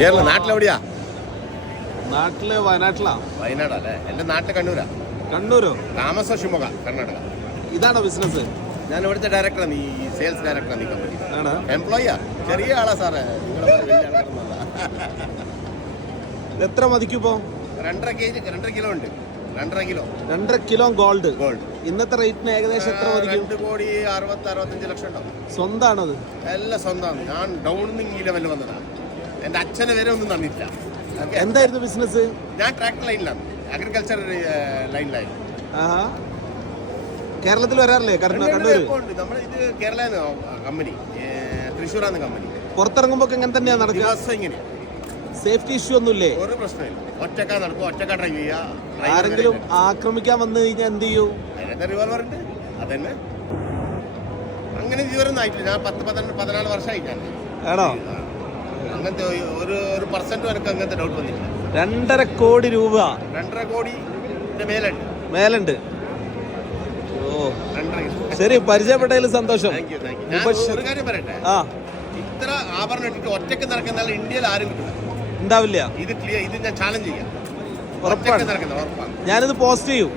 കേരള നാട്ടിലെവിടെയാ? നാട്ടില് വയനാട്ടിലാ. വയനാടല്ലേ? എന്റെ നാട്ടിൽ കണ്ണൂരാ. കണ്ണൂരോ? താമസം ഷിമോഗ, കർണാടക. ഇതാണോ ബിസിനസ്? ഞാൻ ഇവിടുത്തെ ഡയറക്ടറാണ്, ഈ സെയിൽസ് ഡയറക്ടറാണ് ഈ കമ്പനി. എംപ്ലോയിയാ, ചെറിയ ആളാ സാറേ. എത്ര മതിക്കിപ്പോ? 2.5 കിലോ ഉണ്ട്. 2.5 കിലോ ഗോൾഡ്. ഇന്നത്തെ റേറ്റിന് ഏകദേശം എത്ര മതിക്കും? 2,60-65 ലക്ഷം ഉണ്ടാവും. സ്വന്തമാണത്? എല്ലാം സ്വന്തമാണ്. ഞാൻ ഡൗണിങ് ഈ ലെവലിൽ വന്നതാണ്. എന്റെ അച്ഛന് വരെ ഒന്നും തന്നിട്ടില്ല. എന്തായിരുന്നു ബിസിനസ്? ഞാൻ ട്രാക്ടർ ലൈനിലാണ്, അഗ്രികൾച്ചർ ലൈനിലായിരുന്നു. കേരളത്തിൽ വരാറില്ലേ? കണ്ണൂർ നമ്മൾ ഇത് കേരള കമ്പനി, തൃശ്ശൂരാണ് കമ്പനി. പുറത്തിറങ്ങുമ്പോ എങ്ങനെ തന്നെയാ നടക്കുക? ഇങ്ങനെ സേഫ്റ്റി ഇഷ്യൂ ഒന്നുമില്ലേ? ഒരു പ്രശ്നമില്ല. ഒറ്റക്കാ നടക്കും, ഒറ്റക്കാ ഡ്രൈവ് ചെയ്യുക. ആരെങ്കിലും ആക്രമിക്കാൻ വന്നു കഴിഞ്ഞാൽ എന്ത് ചെയ്യൂ? അതിനകത്ത് റിവോൾവർ ഉണ്ട്, അതന്നെ. അങ്ങനെ ഇതുവരെ ആയിട്ടില്ല. ഞാൻ 10-14 വർഷമായിട്ടാണ്. ആണോ? അങ്ങനത്തെ ഒരു പെർസെന്റും എനിക്ക് അങ്ങനത്തെ ഡൗട്ട് വന്നിട്ടില്ല. 2.5 കോടി രൂപ. 2.5 കോടിന്റെ മേലുണ്ട്. ഓ ശരി, പരിചയപ്പെട്ടതിൽ സന്തോഷം. ഞാൻ ഒരു കാര്യം പറയട്ടെ, ഇത്ര ആഭരണം ഇട്ടിട്ട് ഒറ്റയ്ക്ക് നടക്കുന്ന ഇന്ത്യയിൽ ആരും ഉണ്ടാവില്ല. ഇത് ക്ലിയർ, ഇത് ഞാൻ ചാലഞ്ച് ചെയ്യാം. ഉറപ്പാണ്. ഞാനിത് പോസ്റ്റ് ചെയ്യും.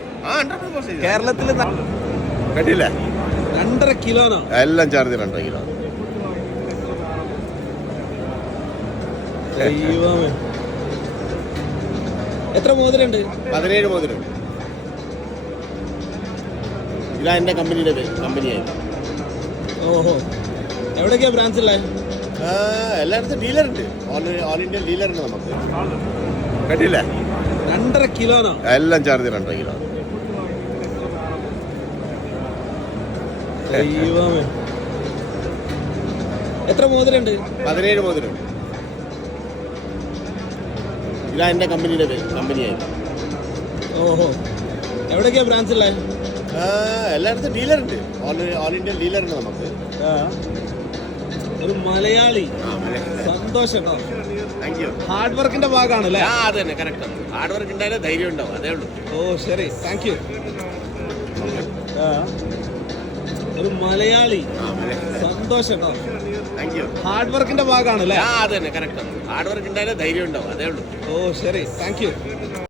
കേരളത്തിൽ കണ്ടില്ല? 2.5 കിലോനോ? എല്ലാം ചാർജ് 2.5 കിലോ. എത്ര മോതിലുണ്ട്? 17 മോതിലുണ്ട്. ഇതാ എന്റെ കമ്പനിയായിരുന്നു. ഓഹോ, എവിടേക്കാ ബ്രാഞ്ച് ഉള്ളത്? എല്ലായിടത്തും ഡീലറുണ്ട്. ഓൾ ഇന്ത്യ ഡീലറുണ്ട് നമുക്ക്. കണ്ടില്ല? 2.5 കിലോനോ? എല്ലാം ചാർജ് 2.5 കിലോ. എത്ര മോതിലുണ്ട്? 17 മോതിലുണ്ട്. ഇതാ എന്റെ കമ്പനിയായിരുന്നു. ഓഹോ, എവിടേക്കാ ബ്രാഞ്ച് ഉള്ളത്? എല്ലായിടത്തും ഡീലറുണ്ട്. ഓൾ ഇന്ത്യ ഡീലറുണ്ട് നമുക്ക്. ഒരു മലയാളി. സന്തോഷം. Thank you. ഹാർഡ് വർക്കിന്റെ ഭാഗമാണല്ലേ? അത് തന്നെ, കറക്റ്റ്. ഹാർഡ് വർക്ക് ഉണ്ടായാലേ ധൈര്യം ഉണ്ടാവും, അതേ ഉള്ളൂ. ഓ ശരി, താങ്ക് യു. ഒരു മലയാളി. സന്തോഷം. Thank you. ഹാർഡ് വർക്കിന്റെ ഭാഗമാണല്ലേ? അത് തന്നെ, കറക്റ്റ്. ഹാർഡ് വർക്ക് ഉണ്ടായാലേ ധൈര്യം ഉണ്ടാവും, അതേ ഉള്ളൂ. ഓ ശരി, താങ്ക് യു.